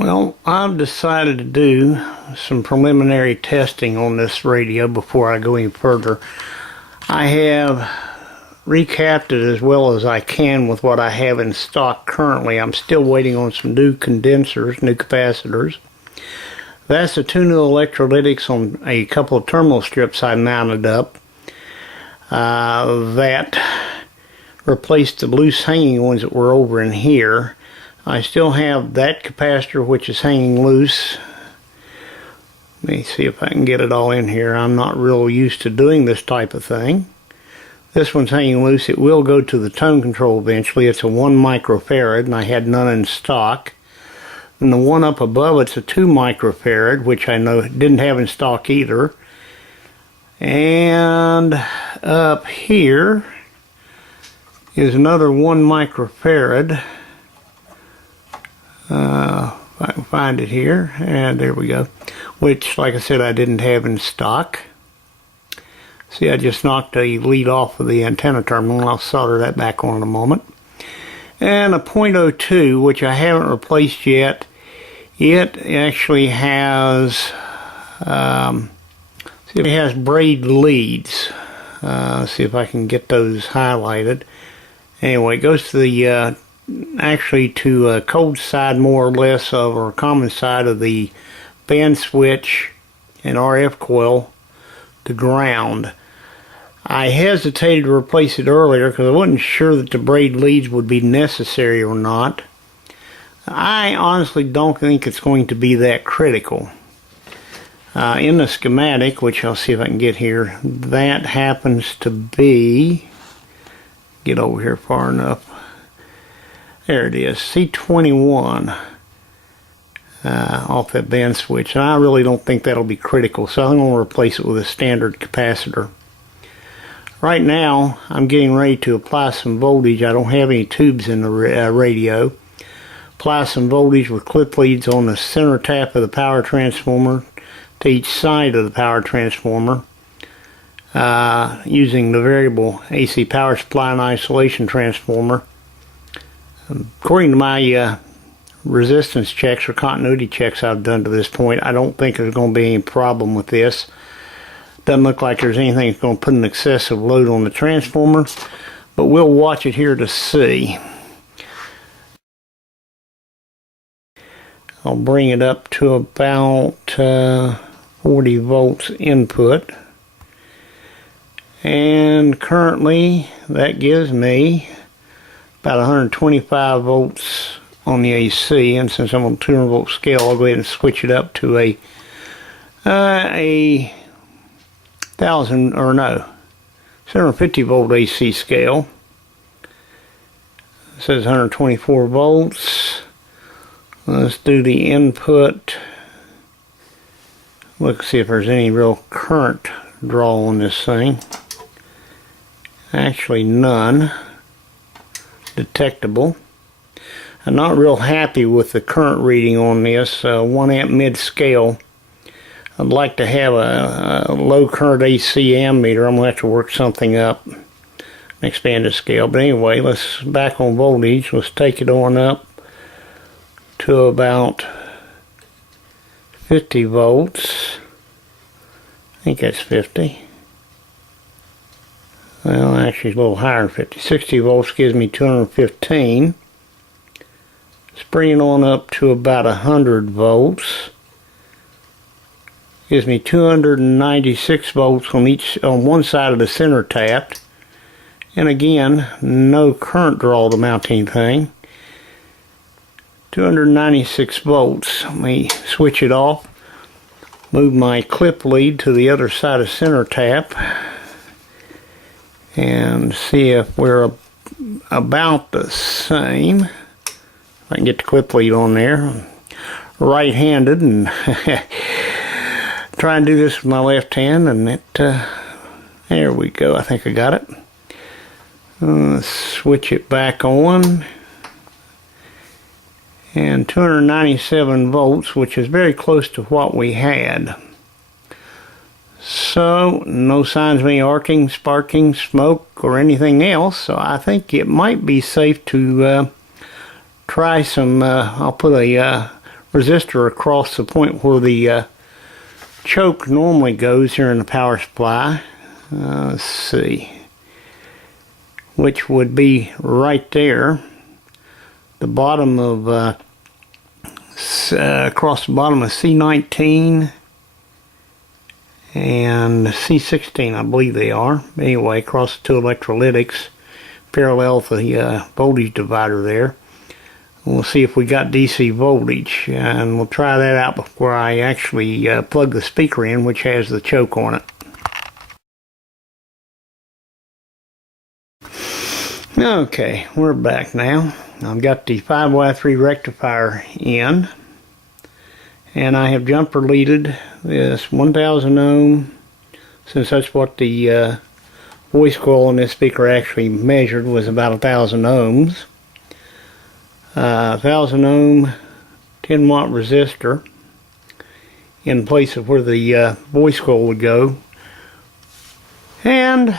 Well, I've decided to do some preliminary testing on this radio before I go any further. I have recapped it as well as I can with what I have in stock currently. I'm still waiting on some new condensers, new capacitors. That's the two new electrolytics on a couple of terminal strips I mounted up that replaced the loose hanging ones that were over in here. I still have that capacitor which is hanging loose. Let me see if I can get it all in here. I'm not real used to doing this type of thing. This one's hanging loose. It will go to the tone control eventually. It's a 1 microfarad and I had none in stock. And the one up above it's a 2 microfarad, which I know didn't have in stock either. And up here is another 1 microfarad. If I can find it here, and there we go, which, like I said, I didn't have in stock. See, I just knocked a lead off of the antenna terminal. I'll solder that back on in a moment. And a .02, which I haven't replaced yet. It actually has, see, it has braid leads. See if I can get those highlighted. Anyway, it goes to the actually to a cold side more or less of, or common side of the band switch and RF coil to ground. I hesitated to replace it earlier because I wasn't sure that the braid leads would be necessary or not. I honestly don't think it's going to be that critical. In the schematic, which I'll see if I can get here, that happens to be, get over here far enough. There it is, C21 off that band switch, and I really don't think that'll be critical, so I'm going to replace it with a standard capacitor. Right now, I'm getting ready to apply some voltage. I don't have any tubes in the radio. Apply some voltage with clip leads on the center tap of the power transformer to each side of the power transformer using the variable AC power supply and isolation transformer. According to my resistance checks or continuity checks I've done to this point, I don't think there's going to be any problem with this. Doesn't look like there's anything that's going to put an excessive load on the transformer, but we'll watch it here to see. I'll bring it up to about 40 volts input, and currently that gives me about 125 volts on the AC, and since I'm on 200 volt scale, I'll go ahead and switch it up to a 750 volt AC scale. It says 124 volts. Let's do the input. Let's see if there's any real current draw on this thing. Actually, none detectable. I'm not real happy with the current reading on this 1 amp mid scale. I'd like to have a low current AC ammeter. I'm going to have to work something up and expand the scale. But anyway, let's back on voltage. Let's take it on up to about 50 volts. I think that's 50. Well, actually it's a little higher than 50. 60 volts gives me 215. Let's bring it on up to about 100 volts. Gives me 296 volts on one side of the center tap. And again, no current draw to mount anything. 296 volts. Let me switch it off. Move my clip lead to the other side of center tap. And see if we're about the same. If I can get the clip lead on there. Right-handed, and try and do this with my left hand, and it there we go. I think I got it. Switch it back on, and 297 volts, which is very close to what we had. So no signs of any arcing, sparking, smoke, or anything else. So I think it might be safe to try some. I'll put a resistor across the point where the choke normally goes here in the power supply. Let's see, which would be right there, the bottom of across the bottom of C19 and C16, I believe they are. Anyway, across the two electrolytics, parallel to the voltage divider there. We'll see if we got DC voltage, and we'll try that out before I actually plug the speaker in, which has the choke on it. Okay, we're back now. I've got the 5Y3 rectifier in, and I have jumper leaded this 1000 ohm, since that's what the voice coil on this speaker actually measured, was about 1000 ohms. 1000 ohm 10 watt resistor in place of where the voice coil would go, and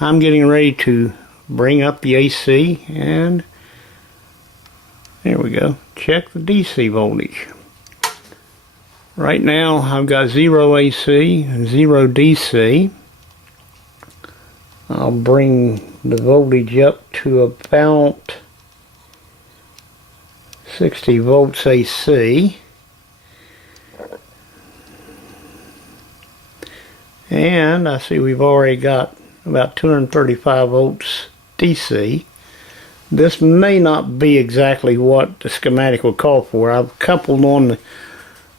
I'm getting ready to bring up the AC, and there we go. Check the DC voltage. Right now I've got 0 AC and 0 DC. I'll bring the voltage up to about 60 volts AC, and I see we've already got about 235 volts DC. This may not be exactly what the schematic will call for. I've coupled on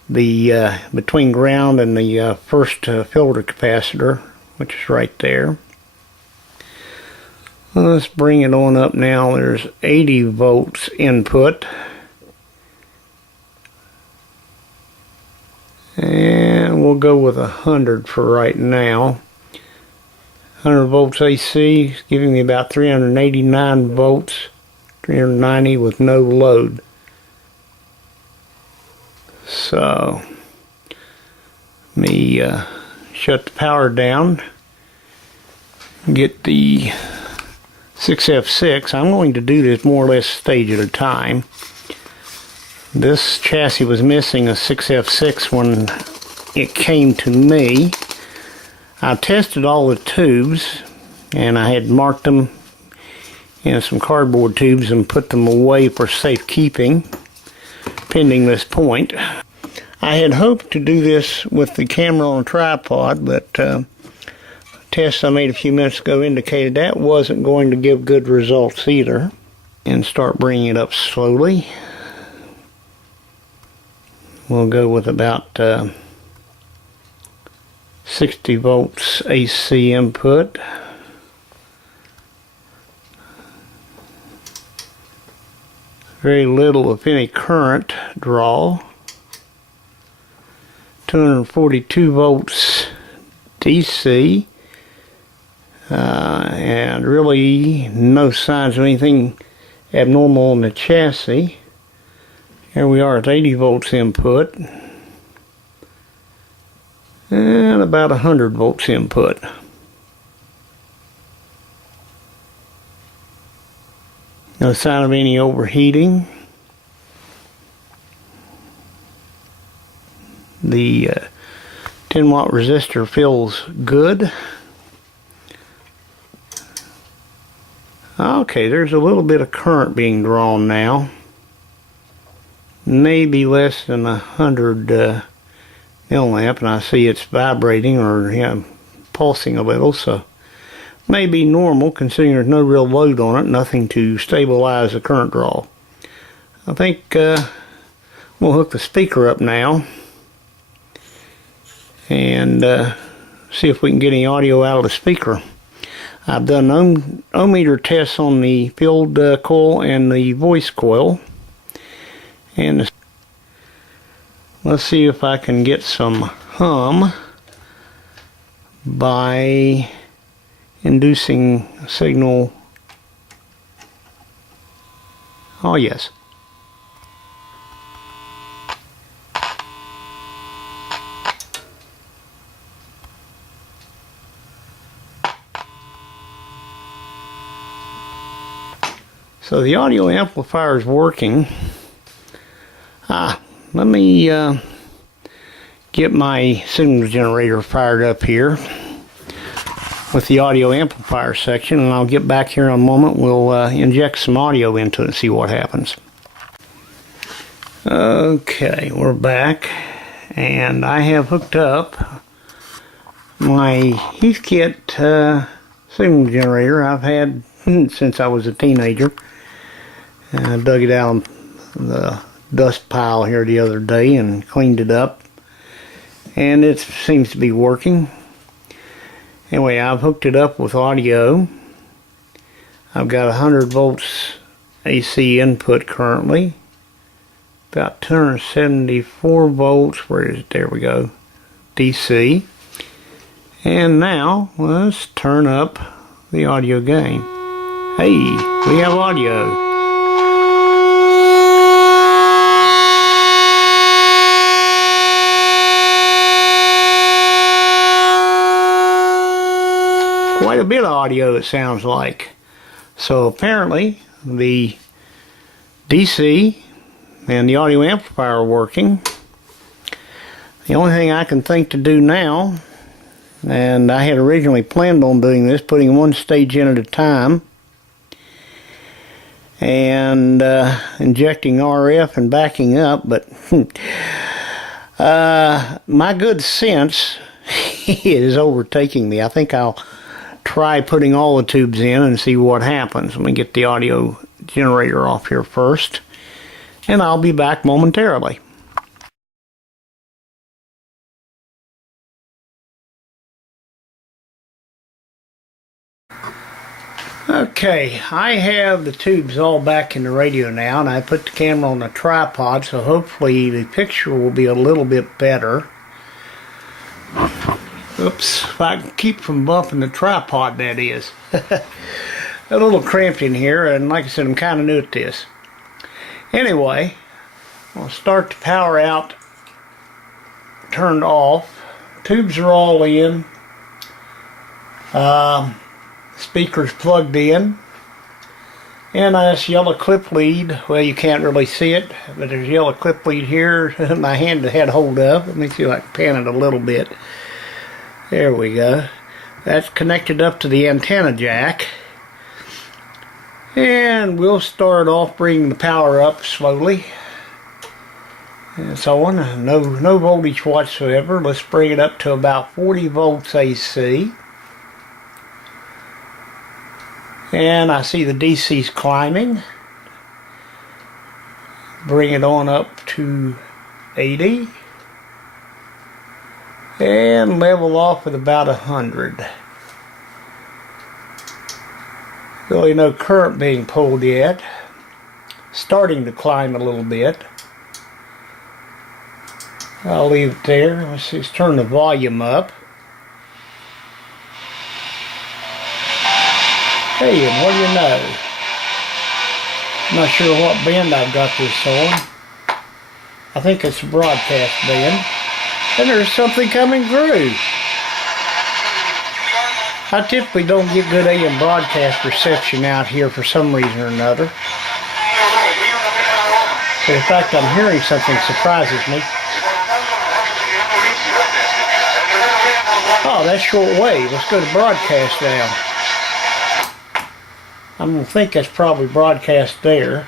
the between ground and the first filter capacitor, which is right there. Let's bring it on up now. There's 80 volts input, and we'll go with 100 for right now. 100 volts AC, giving me about 389 volts, 390 with no load. So, let me shut the power down, get the 6F6. I'm going to do this more or less stage at a time. This chassis was missing a 6F6 when it came to me. I tested all the tubes, and I had marked them in some cardboard tubes and put them away for safekeeping pending this point. I had hoped to do this with the camera on a tripod, but tests I made a few minutes ago indicated that wasn't going to give good results either. And start bringing it up slowly. We'll go with about 60 volts AC input. Very little, if any, current draw. 242 volts DC. And really no signs of anything abnormal in the chassis. Here we are at 80 volts input. And about 100 volts input. No sign of any overheating. The 10 watt resistor feels good. Okay, there's a little bit of current being drawn now. Maybe less than 100 milliamp, and I see it's vibrating or pulsing a little, so may be normal considering there's no real load on it, nothing to stabilize the current draw. I think we'll hook the speaker up now and see if we can get any audio out of the speaker. I've done ohm meter tests on the field coil and the voice coil, and let's see if I can get some hum by inducing a signal. Oh yes. So the audio amplifier is working. let me get my signal generator fired up here with the audio amplifier section, and I'll get back here in a moment. We'll inject some audio into it and see what happens. Okay, we're back, and I have hooked up my Heathkit signal generator I've had since I was a teenager. I dug it out of the dust pile here the other day and cleaned it up, and it seems to be working. Anyway, I've hooked it up with audio. I've got 100 volts AC input currently, about 274 volts, where is it, there we go, DC. And now let's turn up the audio gain. Hey, we have audio. Quite a bit of audio, it sounds like. So apparently the DC and the audio amplifier are working. The only thing I can think to do now, and I had originally planned on doing this, putting one stage in at a time and injecting RF and backing up, but my good sense is overtaking me. I think I'll try putting all the tubes in and see what happens. Let me get the audio generator off here first, and I'll be back momentarily. Okay, I have the tubes all back in the radio now, and I put the camera on a tripod, so hopefully the picture will be a little bit better. Oops, if I can keep from bumping the tripod, that is. A little cramped in here, and like I said, I'm kind of new at this. Anyway, I'll start the power out turned off. Tubes are all in. Speakers plugged in. And this yellow clip lead, well, you can't really see it, but there's a yellow clip lead here my hand had hold of. Let me see if I can pan it a little bit. There we go. That's connected up to the antenna jack. And we'll start off bringing the power up slowly. And so on. No voltage whatsoever. Let's bring it up to about 40 volts AC. And I see the DC's climbing. Bring it on up to 80. And level off at about 100. Really no current being pulled yet. Starting to climb a little bit. I'll leave it there. Let's turn the volume up. Hey, and what do you know? I'm not sure what band I've got this on. I think it's a broadcast band. And there's something coming through. I typically don't get good AM broadcast reception out here for some reason or another. But in fact, I'm hearing something surprises me. Oh, that's short wave. Let's go to broadcast now. I'm going to think that's probably broadcast there.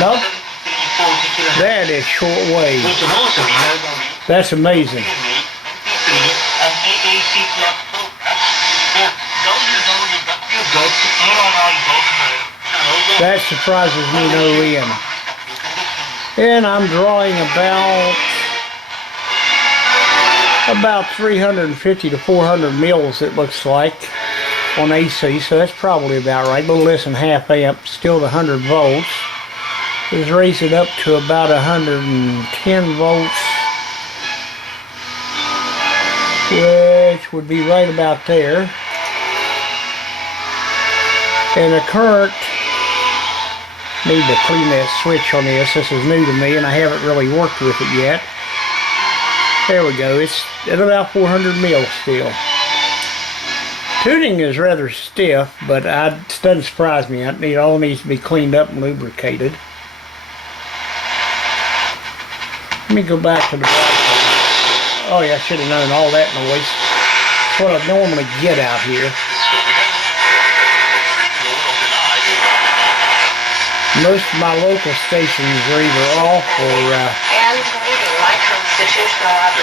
Nope. That is short wave. That's amazing. That surprises me no end. And I'm drawing about 350 to 400 mils, it looks like, on AC, so that's probably about right. A little less than half amp, still the 100 volts. Let's raise it up to about 110 volts, which would be right about there. And the current, need to clean that switch on this. This is new to me and I haven't really worked with it yet. There we go. It's at about 400 mils still. Tuning is rather stiff, but it doesn't surprise me. It all needs to be cleaned up and lubricated. Let me go back to the broadcast. Oh yeah, I should have known all that noise. That's what I normally get out here. Most of my local stations are either off or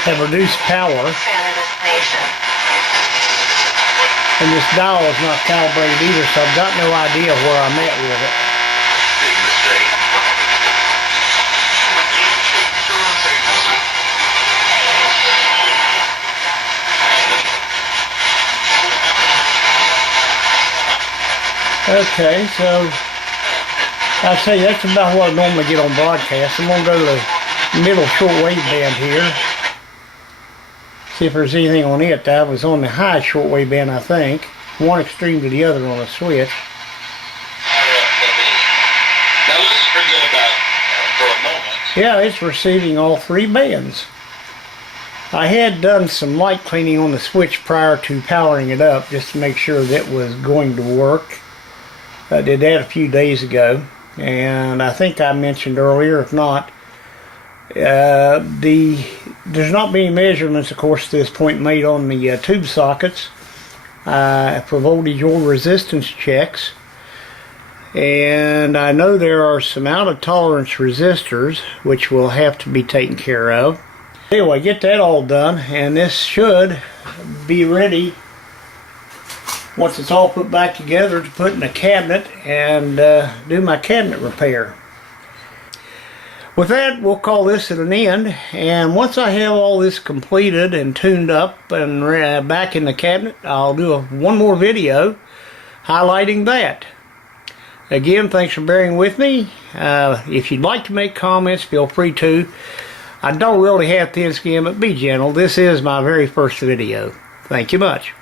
have reduced power. And this dial is not calibrated either, so I've got no idea where I'm at with it. Okay, so I'd say that's about what I normally get on broadcast. I'm going to go to the middle shortwave band here. See if there's anything on it. I was on the high shortwave band, I think. One extreme to the other on a switch. Now let's forget about for a moment. Yeah, it's receiving all three bands. I had done some light cleaning on the switch prior to powering it up just to make sure that it was going to work. I did that a few days ago, and I think I mentioned earlier, if not, there's not many measurements, of course, to this point made on the tube sockets for voltage or resistance checks, and I know there are some out of tolerance resistors which will have to be taken care of. Anyway, get that all done, and this should be ready once it's all put back together to put in a cabinet and do my cabinet repair. With that, we'll call this at an end, and once I have all this completed and tuned up and back in the cabinet, I'll do one more video highlighting that. Again, thanks for bearing with me. If you'd like to make comments, feel free to. I don't really have thin skin, but be gentle. This is my very first video. Thank you much.